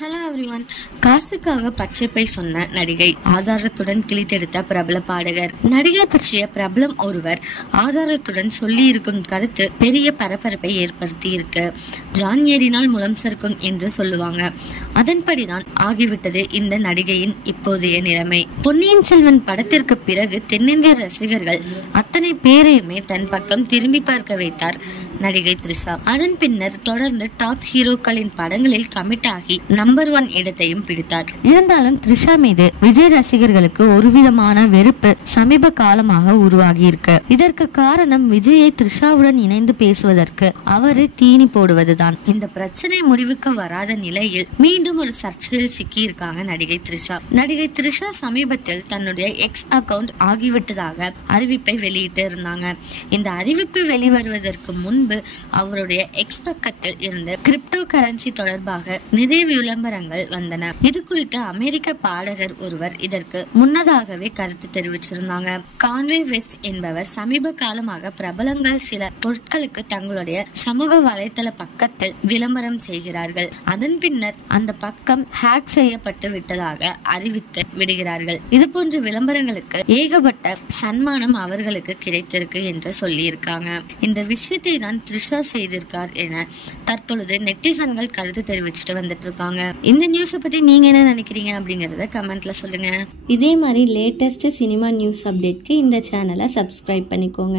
Hello everyone. காசுக்காக பச்சை by சொன்ன நடிகை, ஆதாரத்துடன் கிழித்தெடுத்த பிரபல பாடகர். நடிகை பற்றிய பிரபலம் ஒருவர் ஆதாரத்துடன் சொல்லி இருக்கும் கருத்து பெரிய பரபரப்பை ஏற்படுத்தி இருக்கு. ஜான் ஏறினால் முலம் சறுக்கும் என்று சொல்லுவாங்க. அதன்படிதான் ஆகிவிட்டது இந்த நடிகையின் இப்போதைய நிலைமை. பொன்னியின் செல்வன் படத்திற்கு பிறகு தென்னிந்திய ரசிகர்கள் அத்தனை பேரையுமே தன் பக்கம் திரும்பி பார்க்க வைத்தார் நடிகை த்ரிஷா. அதன் பின்னர் தொடர்ந்து டாப் ஹீரோக்களின் படங்களில் கமிட் ஆகி நம்பர் 1 இடத்தையும் பிடித்தார். இருந்தாலும் த்ரிஷா மீது விஜய் ரசிகர்களுக்கு ஒரு விதமான வெறுப்பு சமீப காலமாக உருவாகி இருக்கு. இதற்கு காரணம் விஜயை த்ரிஷாவுடன் இணைந்து பேசுவதற்கு அவரு தீனி போடுவதுதான். இந்த பிரச்சனை முடிவுக்கு வராத நிலையில் மீண்டும் ஒரு சர்ச்சையில் சிக்கி இருக்காங்க நடிகை த்ரிஷா. நடிகை த்ரிஷா சமீபத்தில் தன்னுடைய எக்ஸ் அக்கவுண்ட் ஆகிவிட்டதாக அறிவிப்பை வெளியிட்டு இருந்தாங்க. இந்த அறிவிப்பு வெளிவருவதற்கு முன்பு அவருடைய எக்ஸ் பக்கத்தில் இருந்து கிரிப்டோ கரன்சி தொடர்பாக நிறைய விளம்பரங்கள் வந்தன. இது குறித்து அமெரிக்க பாடகர் ஒருவர் இதற்கு முன்னதாகவே கருத்து தெரிவிச்சிருந்தாங்க. கான்வே வெஸ்ட் என்பவர் சமீப காலமாக பிரபலங்கள் சில பொருட்களுக்கு தங்களுடைய சமூக வலைதள பக்கத்தில் விளம்பரம் செய்கிறார்கள். அதன் பின்னர் அந்த பக்கம் ஹேக் செய்யப்பட்டு விட்டதாக அறிவித்து விடுகிறார்கள். இது போன்ற விளம்பரங்களுக்கு ஏகப்பட்ட சன்மானம் அவர்களுக்கு கிடைத்திருக்கு என்று சொல்லி இருக்காங்க. இந்த விஷயத்தை தான் த்ரிஷா செய்திருக்கார் என தற்பொழுது நெட்டிசன்கள் கருத்து தெரிவிச்சுட்டு வந்துட்டு இருக்காங்க. இந்த நியூஸை பத்தி நீங்க என்ன நினைக்கிறீங்க அப்படிங்கறத கமெண்ட்ல சொல்லுங்க. இதே மாதிரி லேட்டஸ்ட் சினிமா நியூஸ் அப்டேட்க்கு இந்த சேனலை சப்ஸ்கிரைப் பண்ணிக்கோங்க.